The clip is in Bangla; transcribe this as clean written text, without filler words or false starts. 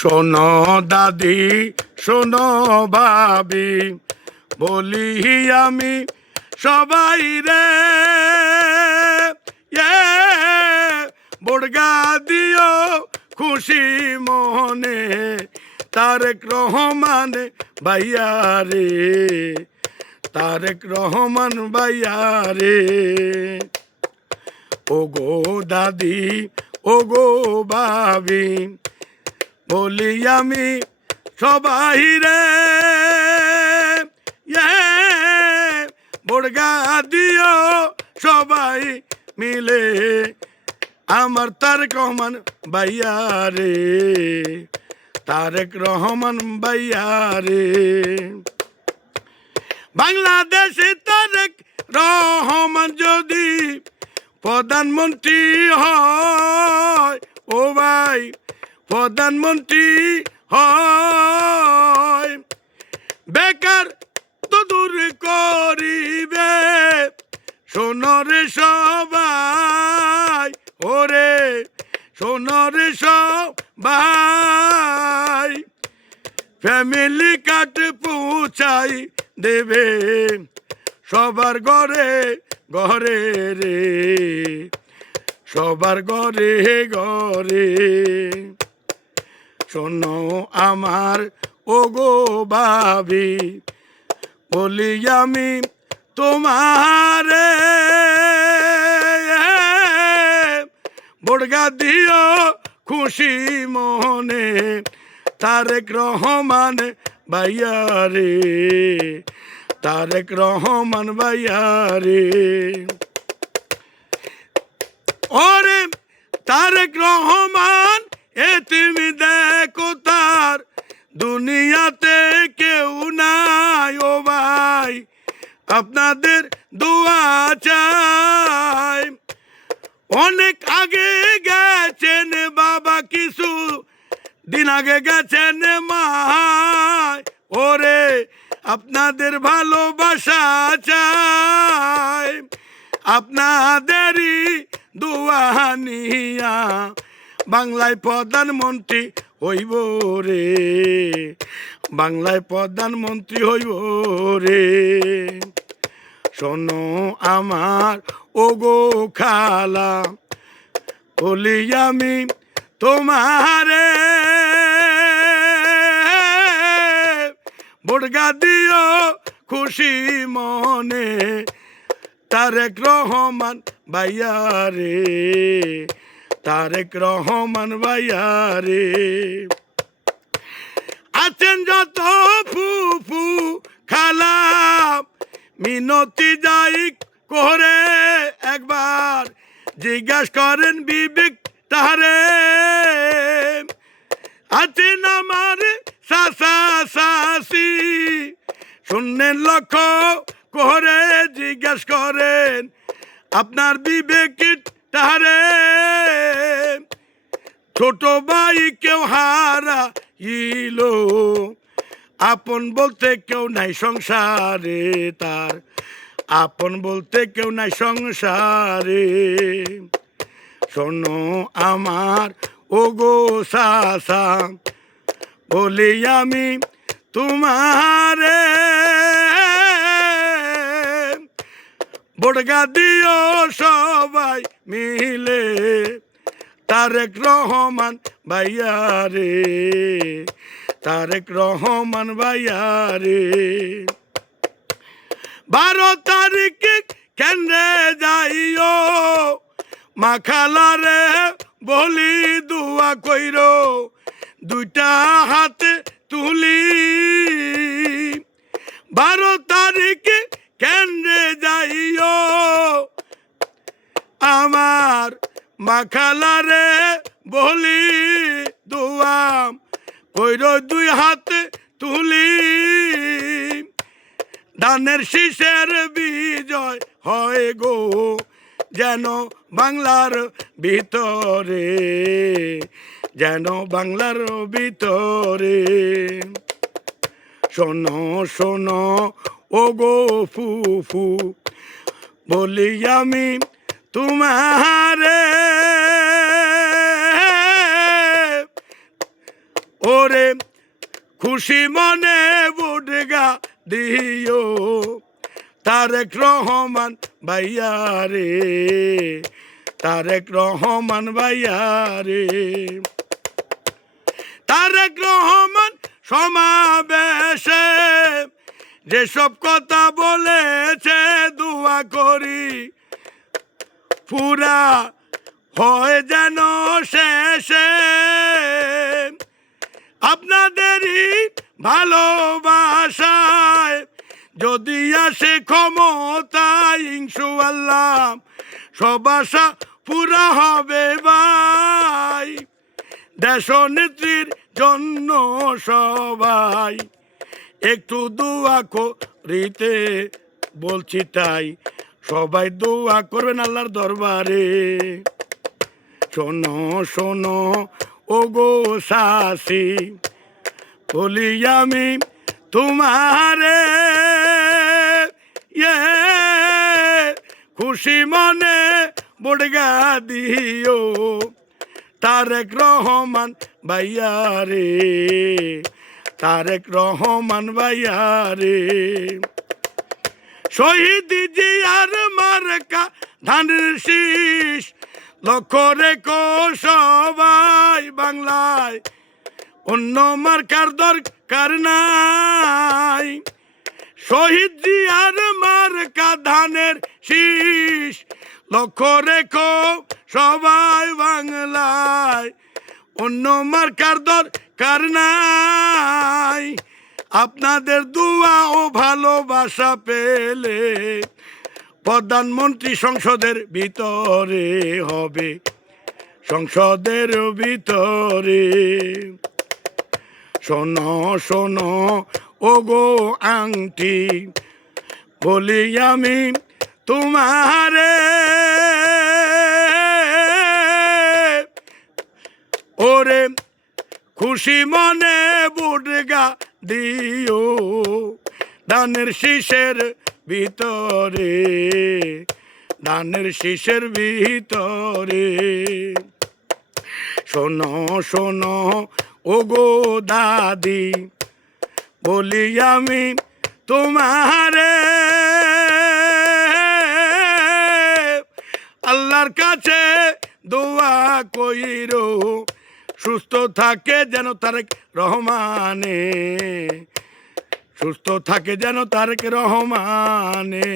শোনো দাদি শোনো ভাবি, বলি আমি সবাই রে, বড়গা দিও খুশি মনে, তারেক রহমান ভাইয়া রে, তারেক রহমান ভাইয়া রে। ও গো দাদি ও গো ভাবি, বলি আমি সবাই রে, বড়গা দিও সবাই মিলে, আমার তারেক রহমান ভাইয়া রে, তারেক রহমান ভাইয়া রে। বাংলাদেশে তারেক রহমান যদি প্রধানমন্ত্রী হয়, ও ভাই প্রধানমন্ত্রী হয়, বেকার তো দূর করিবে, সোনরে সবাই ওরে, সোনরে সবাই, ফ্যামিলি কার্ড পৌঁছাই দেবে সবার ঘরে ঘরে রে, সবার ঘরে ঘরে। শোনো আমার ও গো ভাবি, বলি আমি তোমারে, বড়গা দিও খুশি মনে, তারেক রহমান ভাইয়া রে, তারেক রহমান ভাইয়া রে। ওরে তারেক রহমান এ তুমি দেখো তার দুনিয়াতে কেউ নাই, ও ভাই আপনাদের দোয়া চাই। অনেক আগে গেছেন বাবা, কিছু দিন আগে গেছেন মা, ওরে আপনাদের ভালোবাসা চাই, আপনাদেরই দোয়া নিয়া বাংলায় প্রধানমন্ত্রী হইব রে, বাংলায় প্রধানমন্ত্রী হইব রে। শোনো আমার ও গো খালা, বলি আমি তোমারে, বড়গা দিও খুশি মনে, তারেক রহমান ভাইয়া রে, তারেক রহমান ভাইয়া রে। আছেন যত ফুফু খালা, মিনতি যাই করে একবার জিজ্ঞাসা করেন বিবেক তাহারে, আছেন আমার চাচা চাচি, শুনলেন লক্ষ্য করে জিজ্ঞাসা করেন আপনার বিবেক তাহারে, ছোট ভাই কেউ হারা ইলো, আপন বলতে কেউ নাই সংসারে তার, আপন বলতে কেউ নাই সংসারে। শোনো আমার ও গো চাচা, বলি আমি তোমারে, বড়গা দিও সবাই মিলে, তারেক রহমান ভাইয়া রে, তারেক রহমান ভাইয়া রে। 12 তারিখে কেন্দ্রে যাইও, মা খালারে বলি দুয়া কইরো, দুইটা হাতে তুলি। 12 তারিখে কেন্দ্রে যাইও, আমার মা খালারে বলি দুয়া কইরো, দুই হাতে তুলি। ধানের শীষের বিজয় হয় গো যেন বাংলার ভিতরে, যেন বাংলার ভিতরে। শোনো শোনো ও গো ফুফু, বলি আমি তোমারে, ওরে খুশি মনে বুটগা দিও তারেক রহমান ভাইয়া রে, তারেক রহমান ভাইয়া রে। তারেক রহমান সমাবেশে যেসব কথা বলেছে দোয়া করি পুরা হয় যেন শেষে। আপনাদেরই ভালোবাসায় যদি আসে ক্ষমতায় ইনশাআল্লাহ সব আশা পুরা হবে ভাই। দেশনেত্রীর জন্য সবাই একটু দোয়া করিতে বলছি তাই, সবাই দোয়া করবেন আল্লাহর দরবারে। শোনো শোনো ও গো শাসি বলি আমি তোমারে, খুশি মনে বুটগা দিও তারেক রহমান ভাইয়া রে, তারেক রহমান ভাইয়া রে। শহীদ জিয়ার মার্কা ধানের শীষ লক্ষ্য রেখো সবাই বাংলায়, অন্য মার্কার দরকার নাই। শহীদ জিয়ার মার্কা ধানের শীষ লক্ষ্য রেখো সবাই বাংলায়, অন্য মার্কার দরকার নাই। আপনাদের দোয়া ও ভালোবাসা পেলে প্রধানমন্ত্রী সংসদের ভিতরে হবে, সংসদের ভিতরে। শোনো শোনো ও গো আংটি বলি আমি তোমারে, ওরে খুশি মনে বুটগা দিও ধানের শীষের ভিতরে, ধানের শীষের ভিতরে। শোনো শোনো ও গো দাদি বলি আমি তোমারে, আল্লাহর কাছে দোয়া কইরো সুস্থ থাকে যেন তারেক রহমানে, সুস্থ থাকে যেন তারেক রহমানে।